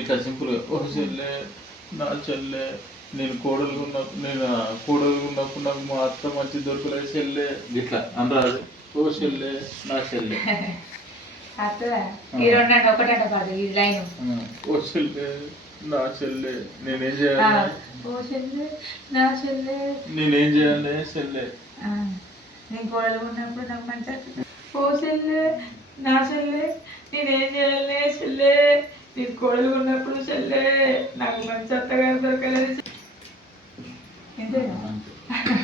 ఇట్లా సింపుల్గా ఓ చెల్లె నా చెల్లె నేను కోడలుగా ఉన్నప్పుడు నాకు మా అత్త మంచి దొరకలేదు చెల్లె ఇట్లా అనరాదు. ఓ చెల్లె నా చెల్లె ఓ చెల్లె నా చెల్లె నేనేం చేయాలి నేనేం చేయాలి చెల్లె నేను కోడలు ఉన్నప్పుడు నాకు మంచి ఓ చెల్లె నా చెల్లె నేనేం చేయాలి చెల్లె నేను కోడలు ఉన్నప్పుడు చెల్లె నాకు మంచి అత్తగారు దొరకలేదు.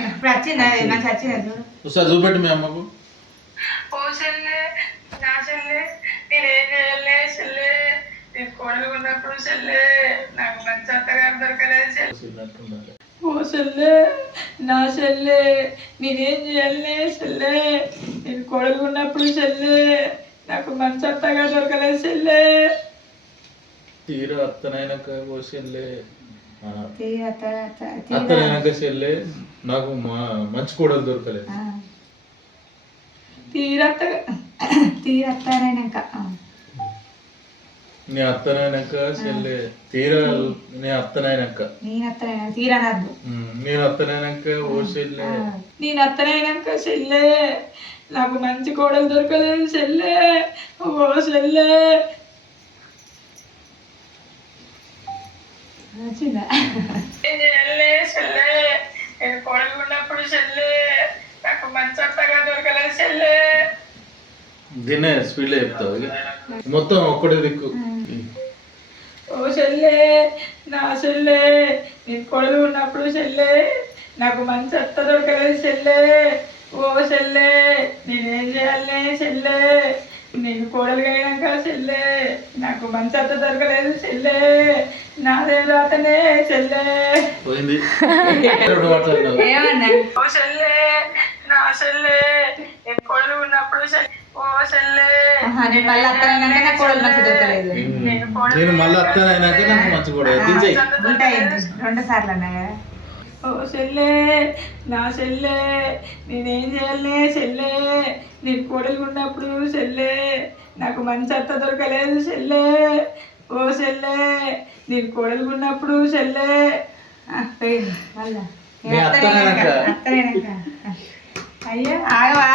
ఇప్పుడు వచ్చిందా నాకు వచ్చిందా చూడు ఒకసారి చూపెట్టి మీ అమ్మకు. ఓ చెల్లె నా చెల్లె నేనేం చేయాలి చెల్లె నేను కోడలు ఉన్నప్పుడు చెల్లె నాకు మంచి అత్తగారు దొరకలేదు చెల్లె. ఓ చెల్లె నా చెల్లె నేనేం చేయాలి చెల్లె నేను కోడలు ఉన్నప్పుడు చెల్లె నాకు మంచి అత్తగా దొరకలేదు చెల్లె. తీరా అత్తనైనాక ఓ చెల్లె అత్తనైనాక చెల్లె నాకు మంచి కోడలు దొరకలేదు. తీరత్తనైనాక నీ అత్తనైనాక చెల్లె తీరా నీ అత్తనైనాక తీరనద్దు నేను అత్తనైనాక ఓ చెల్లె నేను అత్తనైనాక చెల్లె నాకు మంచి కోడలు దొరకలేదు చెల్లె. ఓ చెల్లె చెల్లె కోడలు ఉన్నప్పుడు చెల్లె నాకు మంచి అత్తగా దొరకలేదు చెల్లె. దీన్నే స్పీడ్లో చెప్తావు మొత్తం ఒక్కడే దిక్కు. ఓ చెల్లె నా చెల్లె నేను కోడలు ఉన్నప్పుడు చెల్లె నాకు మంచి అత్త దొరకలేదు చెల్లె. ఓ చెల్లె నేనేం చేయాలి చెల్లె నేను కోడలుగా అయినాక చెల్లె నాకు మంచి అత్త దొరకలేదు చెల్లె. నాదే రాతనే చెల్లె. పోయింది. ఏమన్నా ఓ చెల్లె నా చెల్లె నేను కోడలు ఉన్నప్పుడు ఓ చెల్లె నేను మళ్ళీ అత్తనైనాక నాకు కోడలు మంచి దొరకలేదు. నేను మళ్ళీ అత్తనైనాక నాకు మంచి కోడలు ఉంటాయి 2 సార్లు అన్నాయా. ఓ చెల్లె నా చెల్లె నేనేం చేయాలి చెల్లె నేను కోడలు ఉన్నప్పుడు చెల్లె నాకు మంచి అత్త దొరకలేదు చెల్లె. ఓ చెల్లె నేను కోడలు ఉన్నప్పుడు చెల్లె అత్తనైనాక అయ్యో ఆగవా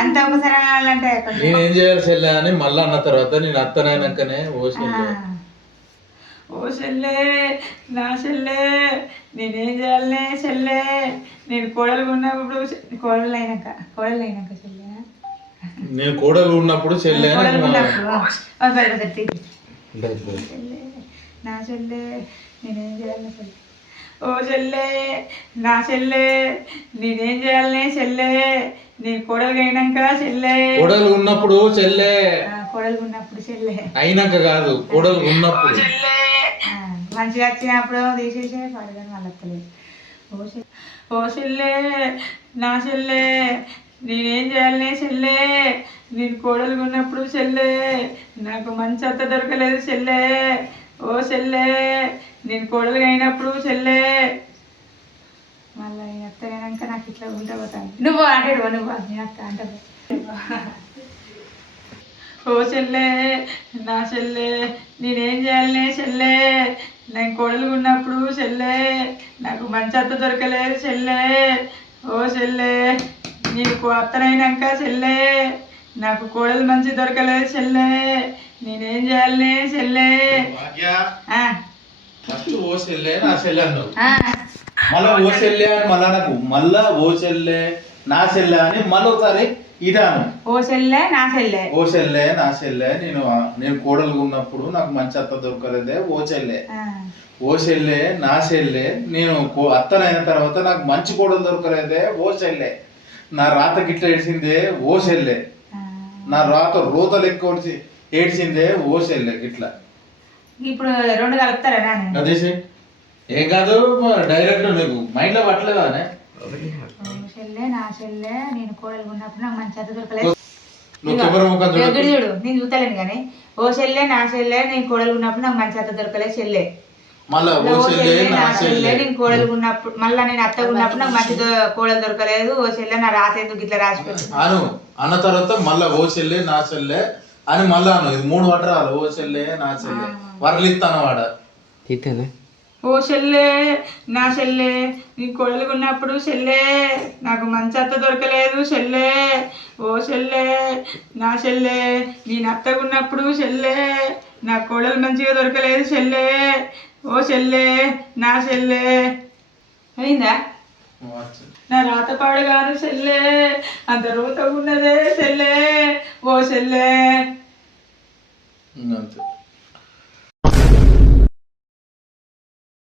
అంత ఒకసారి అనాలంటే నేనేం చేయాలి చెల్లె అని మళ్ళీ అన్న తర్వాత నేను అత్తనైనాకనే ఓ చెల్లె. ఓ చెల్లె నా చెల్లె నేనేం చేయాలి చెల్లె నేను కోడలు ఉన్నప్పుడు కోడలు అయినాక చెల్లె నేను కోడలు ఉన్నప్పుడు చెల్లె నా చెల్లె నేనేం చేయాలి చెల్లె. ఓ చెల్లె నా చెల్లె నేనేం చేయాలి చెల్లె నేను కోడలు అయినాక చెల్లె. కోడలు ఉన్నప్పుడు చెల్లె కోడలు ఉన్నప్పుడు చెల్లె అయినాక కాదు కోడలు ఉన్నప్పుడు చెల్లె మంచిగా వచ్చినప్పుడు తీసేసే పడదని వాళ్ళు వస్తలేదు. ఓ చెల్లె నా చెల్లె నేనేం చేయాలి చెల్లె నేను కోడలు ఉన్నప్పుడు చెల్లె నాకు మంచి అత్త దొరకలేదు చెల్లె. ఓ చెల్లె నేను కోడలుగా అయినప్పుడు చెల్లె మళ్ళీ అత్త అయినాక నాకు ఇట్లా ఉంటా పోతాను నువ్వు అంటాడు నువ్వు నేను అత్త అంటావు. ఓ చెల్లె నా చెల్లె నేనేం చేయాలి చెల్లె నేను కోడలు ఉన్నప్పుడు చెల్లె నాకు మంచి అత్త దొరకలేదు చెల్లె. ఓ చెల్లె నీకు అత్తనైనాక చెల్లె నాకు కోడలు మంచి దొరకలేదు చెల్లె నేనేం చేయాలి చెల్లె. ఫస్ట్ ఓ చెల్లె నా చెల్లె అన్నావు మళ్ళా ఓ చెల్లె అని మళ్ళా నాకు మళ్ళా ఓ చెల్లె నా చెల్లె అని మళ్ళొకసారి ఇదాను ఓ చెల్లె నా చెల్లె ఓ చెల్లె నా చెల్లె నేను కోడలు ఉన్నప్పుడు నాకు మంచి అత్త దొరకలేదే ఓ చెల్లె. ఓ చెల్లె నా చెల్లె నేను అత్తనైన తర్వాత నాకు మంచి కోడలు దొరకలేదే ఓ చెల్లె. నా రాత గిట్ల ఏడ్చిందే ఓ చెల్లె. నా రాత రోత లెక్క ఏడ్చిందే ఓ చెల్లె గిట్లా. ఇప్పుడు 2 కలుపుతారా అదేసి ఏం కాదు డైరెక్ట్ నీకు మైండ్ లో పట్టలేదా చెల్లె నా చెల్లె నేను కోడలు ఉన్నప్పుడు నాకు మంచి అత్త దొరకలేదు. చూడు నేను చూతలేను కానీ ఓ చెల్లె నా చెల్లె నేను కోడలు ఉన్నప్పుడు నాకు మంచి అత్త దొరకలేదు చెల్లె. మళ్ళా ఓ చెల్లె నా చెల్లె నేను కోడలు ఉన్నప్పుడు మళ్ళీ నేను అత్త ఉన్నప్పుడు నాకు మంచి కోడలు దొరకలేదు. ఓ చెల్లె నా రాత ఎందుకు ఇట్లా రాసిపెట్టు అను అన్న తర్వాత మళ్ళా ఓ చెల్లె నా చెల్లె అని మళ్ళా అను ఇది 3 పట్టరాలు ఓ చెల్లె నా చెల్లె వర్లిస్తాను వాడ ఇతేనా ఓ చెల్లె నా చెల్లె నీ కోడలుగా ఉన్నప్పుడు చెల్లె నాకు మంచి అత్త దొరకలేదు చెల్లె ఓ చెల్లె నా చెల్లె నేను అత్తగా ఉన్నప్పుడు చెల్లె నా కోడలు మంచిగా దొరకలేదు చెల్లె ఓ చెల్లె నా చెల్లె అయిందా నా రాతపాడు గారు చెల్లె అంత రోతగా ఉన్నదే చెల్లె ఓ చెల్లె అంతే